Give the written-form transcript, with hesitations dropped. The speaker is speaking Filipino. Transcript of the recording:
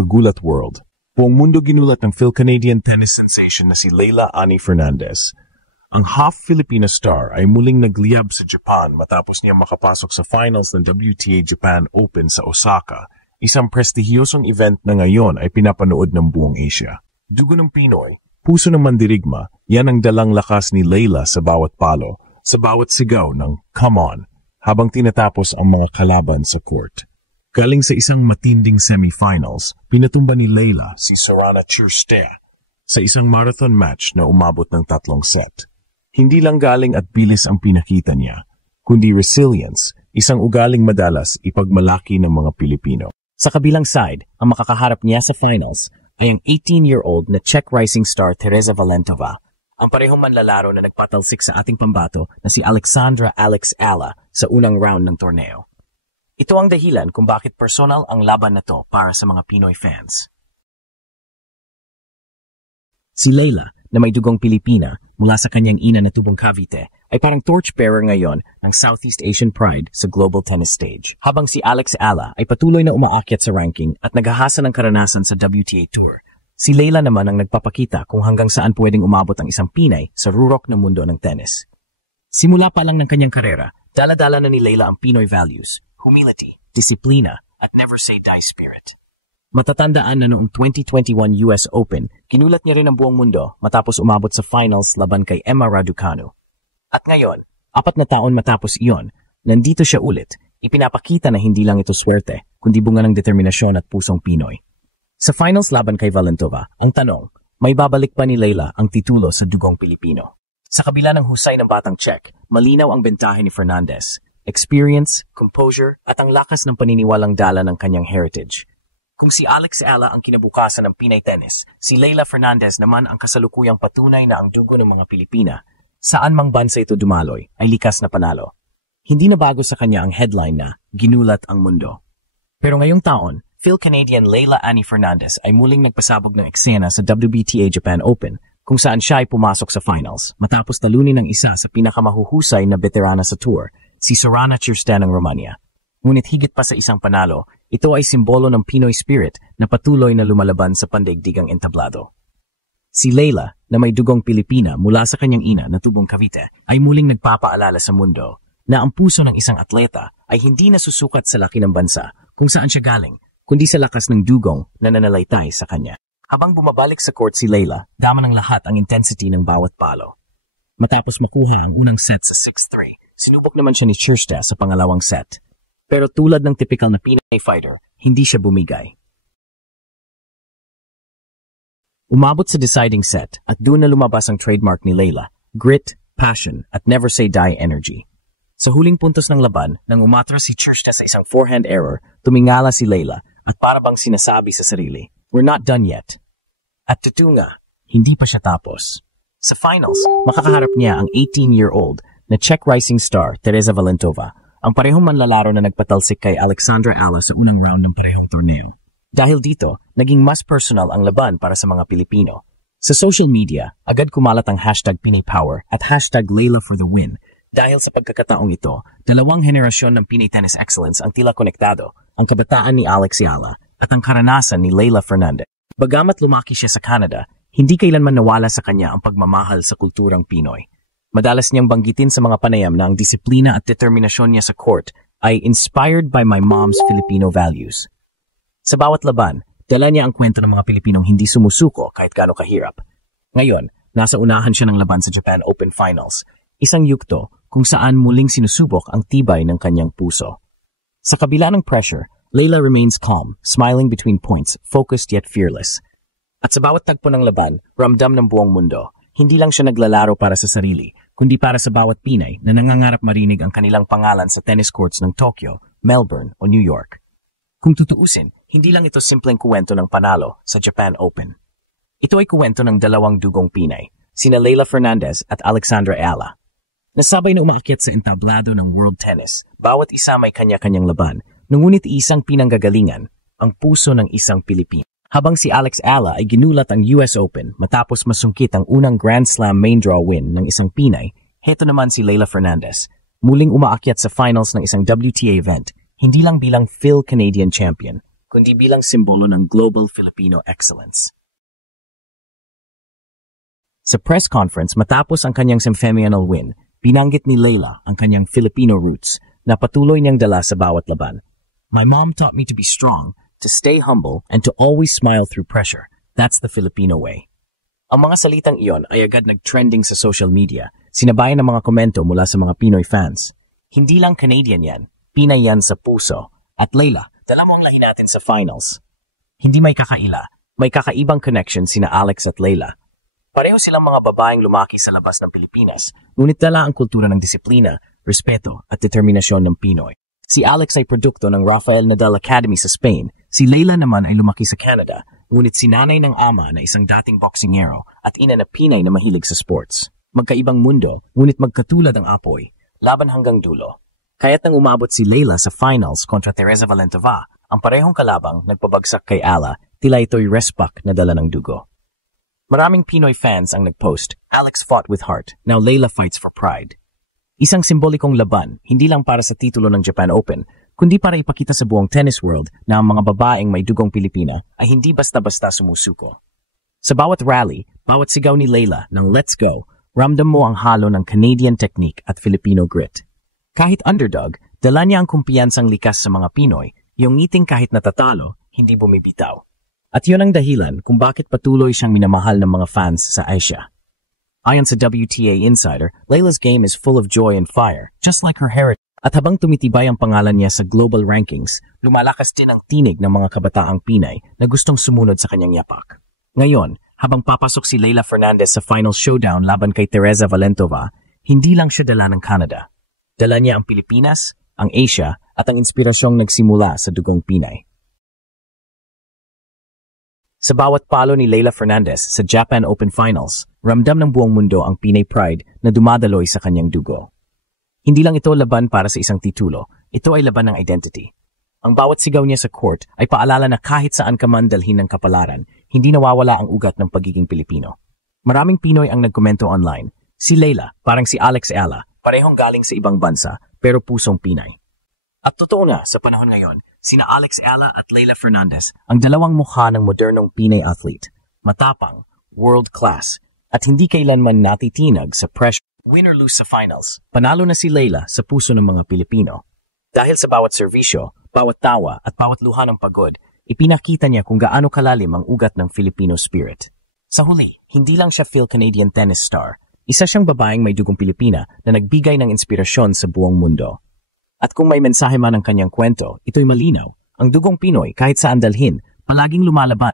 Kagulat World. Buong mundo ginulat ng Phil-Canadian tennis sensation na si Leylah Ani Fernandez. Ang half-Filipino star ay muling nagliyab sa Japan matapos niya makapasok sa finals ng WTA Japan Open sa Osaka, isang prestihiyosong event na ngayon ay pinapanood ng buong Asia. Dugo ng Pinoy, puso ng mandirigma, yan ang dalang lakas ni Leylah sa bawat palo, sa bawat sigaw ng "Come on!" habang tinatapos ang mga kalaban sa court. Galing sa isang matinding semifinals, pinatumba ni Leylah si Sorana Cirstea sa isang marathon match na umabot ng 3 set. Hindi lang galing at bilis ang pinakita niya, kundi resilience, isang ugaling madalas ipagmalaki ng mga Pilipino. Sa kabilang side, ang makakaharap niya sa finals ay ang 18-year-old na Czech rising star Tereza Valentova, ang parehong manlalaro na nagpatalsik sa ating pambato na si Alexandra "Alex" Ala sa unang round ng torneo. Ito ang dahilan kung bakit personal ang laban na to para sa mga Pinoy fans. Si Leylah, na may dugong Pilipina mula sa kanyang ina na tubong Cavite, ay parang torchbearer ngayon ng Southeast Asian pride sa global tennis stage. Habang si Alex Ala ay patuloy na umaakyat sa ranking at naghahasa ng karanasan sa WTA Tour, si Leylah naman ang nagpapakita kung hanggang saan pwedeng umabot ang isang Pinay sa rurok na mundo ng tennis. Simula pa lang ng kanyang karera, dala-dala na ni Leylah ang Pinoy values, humility, disiplina, at never say die spirit. Matatandaan na noong 2021 US Open, kinulat niya rin ang buong mundo matapos umabot sa finals laban kay Emma Raducanu. At ngayon, 4 na taon matapos iyon, nandito siya ulit, ipinapakita na hindi lang ito swerte, kundi bunga ng determinasyon at pusong Pinoy. Sa finals laban kay Valentova, ang tanong, may babalik pa ni Leylah ang titulo sa dugong Pilipino? Sa kabila ng husay ng batang Czech, malinaw ang bentahe ni Fernandez, experience, composure, at ang lakas ng paniniwalang dala ng kanyang heritage. Kung si Alex Ala ang kinabukasan ng Pinay tennis, si Leylah Fernandez naman ang kasalukuyang patunay na ang dugo ng mga Pilipina, saan mang bansa ito dumaloy, ay likas na panalo. Hindi na bago sa kanya ang headline na, ginulat ang mundo. Pero ngayong taon, Phil-Canadian Leylah Ani Fernandez ay muling nagpasabog ng eksena sa WTA Japan Open, kung saan siya ay pumasok sa finals, matapos talunin ng isa sa pinakamahuhusay na veterana sa tour, si Sorana Cirstea ng Romania. Ngunit higit pa sa isang panalo, ito ay simbolo ng Pinoy spirit na patuloy na lumalaban sa pandaigdigang entablado. Si Leylah, na may dugong Pilipina mula sa kanyang ina na tubong Cavite, ay muling nagpapaalala sa mundo na ang puso ng isang atleta ay hindi nasusukat sa laki ng bansa kung saan siya galing, kundi sa lakas ng dugong na nanalaitay sa kanya. Habang bumabalik sa court si Leylah, dama ng lahat ang intensity ng bawat palo. Matapos makuha ang unang set sa 6-3, sinubok naman siya ni Cirstea sa pangalawang set. Pero tulad ng typical na Pinay fighter, hindi siya bumigay. Umabot sa deciding set at doon na lumabas ang trademark ni Leylah, grit, passion, at never say die energy. Sa huling puntos ng laban, nang umatras si Cirstea sa isang forehand error, tumingala si Leylah at para bang sinasabi sa sarili, "We're not done yet." At totoo nga, hindi pa siya tapos. Sa finals, makakaharap niya ang 18-year-old na Czech rising star Tereza Valentova, ang parehong manlalaro na nagpatalsik kay Alexandra Ala sa unang round ng parehong torneo. Dahil dito, naging mas personal ang laban para sa mga Pilipino. Sa social media, agad kumalat ang hashtag #PinayPower at hashtag Leylah for the win. Dahil sa pagkakataong ito, dalawang henerasyon ng Pinay tennis excellence ang tila konektado, ang kabataan ni Alex Ala at ang karanasan ni Leylah Fernandez. Bagamat lumaki siya sa Canada, hindi kailanman nawala sa kanya ang pagmamahal sa kulturang Pinoy. Madalas niyang banggitin sa mga panayam na ang disiplina at determinasyon niya sa court ay inspired by my mom's Filipino values. Sa bawat laban, dala niya ang kwento ng mga Pilipinong hindi sumusuko kahit gaano kahirap. Ngayon, nasa unahan siya ng laban sa Japan Open Finals, isang yugto kung saan muling sinusubok ang tibay ng kanyang puso. Sa kabila ng pressure, Leylah remains calm, smiling between points, focused yet fearless. At sa bawat tagpo ng laban, ramdam ng buong mundo, hindi lang siya naglalaro para sa sarili, kundi para sa bawat Pinay na nangangarap marinig ang kanilang pangalan sa tennis courts ng Tokyo, Melbourne o New York. Kung tutuusin, hindi lang ito simpleng kuwento ng panalo sa Japan Open. Ito ay kuwento ng dalawang dugong Pinay, sina Leylah Fernandez at Alexandra Ala. Nasabay na umaakyat sa entablado ng world tennis, bawat isa may kanya-kanyang laban, ngunit isang pinanggagalingan, ang puso ng isang Pilipino. Habang si Alex Ala ay ginulat ang US Open matapos masungkit ang unang Grand Slam main draw win ng isang Pinay, heto naman si Leylah Fernandez, muling umaakyat sa finals ng isang WTA event, hindi lang bilang Phil-Canadian champion, kundi bilang simbolo ng global Filipino excellence. Sa press conference matapos ang kanyang semifinal win, binanggit ni Layla ang kanyang Filipino roots na patuloy niyang dala sa bawat laban. My mom taught me to be strong, to stay humble, and to always smile through pressure. That's the Filipino way. Ang mga salitang iyon ay agad nag-trending sa social media, sinabayan ng mga komento mula sa mga Pinoy fans. Hindi lang Canadian yan, Pinay yan sa puso. At Layla, dala mo ang lahi natin sa finals. Hindi may kakaila, may kakaibang connection sina Alex at Layla. Pareho silang mga babaeng lumaki sa labas ng Pilipinas, ngunit dala ang kultura ng disiplina, respeto at determinasyon ng Pinoy. Si Alex ay produkto ng Rafael Nadal Academy sa Spain, si Layla naman ay lumaki sa Canada, ngunit sinanay ng ama na isang dating boksingero at ina na Pinay na mahilig sa sports. Magkaibang mundo, ngunit magkatulad ang apoy, laban hanggang dulo. Kaya't nang umabot si Layla sa finals kontra Teresa Valentova, ang parehong kalabang nagpabagsak kay Ala, tila ito'y respak na dala ng dugo. Maraming Pinoy fans ang nagpost, Alex fought with heart, now Layla fights for pride. Isang simbolikong laban, hindi lang para sa titulo ng Japan Open, kundi para ipakita sa buong tennis world na ang mga babaeng may dugong Pilipina ay hindi basta-basta sumusuko. Sa bawat rally, bawat sigaw ni Layla ng Let's Go, ramdam mo ang halo ng Canadian technique at Filipino grit. Kahit underdog, dala niya ang kumpiyansang likas sa mga Pinoy, yung ngiting kahit natatalo, hindi bumibitaw. At yun ang dahilan kung bakit patuloy siyang minamahal ng mga fans sa Asia. Ayon sa WTA Insider, Layla's game is full of joy and fire, just like her heritage. At habang tumitibay ang pangalan niya sa global rankings, lumalakas din ang tinig ng mga kabataang Pinay na gustong sumunod sa kanyang yapak. Ngayon, habang papasok si Leylah Fernandez sa final showdown laban kay Teresa Valentova, hindi lang siya dala ng Canada. Dala niya ang Pilipinas, ang Asia, at ang inspirasyong nagsimula sa dugong Pinay. Sa bawat palo ni Leylah Fernandez sa Japan Open Finals, ramdam ng buong mundo ang Pinay pride na dumadaloy sa kanyang dugo. Hindi lang ito laban para sa isang titulo, ito ay laban ng identity. Ang bawat sigaw niya sa court ay paalala na kahit saan ka man dalhin ng kapalaran, hindi nawawala ang ugat ng pagiging Pilipino. Maraming Pinoy ang nagkomento online. Si Layla, parang si Alex Ala, parehong galing sa ibang bansa, pero pusong Pinay. At totoo na, sa panahon ngayon, sina Alex Ala at Leylah Fernandez ang dalawang mukha ng modernong Pinay athlete. Matapang, world-class, at hindi kailanman natitinag sa pressure. Win or lose sa finals, panalo na si Layla sa puso ng mga Pilipino. Dahil sa bawat serbisyo, bawat tawa at bawat luha ng pagod, ipinakita niya kung gaano kalalim ang ugat ng Filipino spirit. Sa huli, hindi lang siya Phil-Canadian tennis star, isa siyang babaeng may dugong Pilipina na nagbigay ng inspirasyon sa buong mundo. At kung may mensahe man ang kanyang kwento, ito'y malinaw. Ang dugong Pinoy kahit saan dalhin, palaging lumalaban.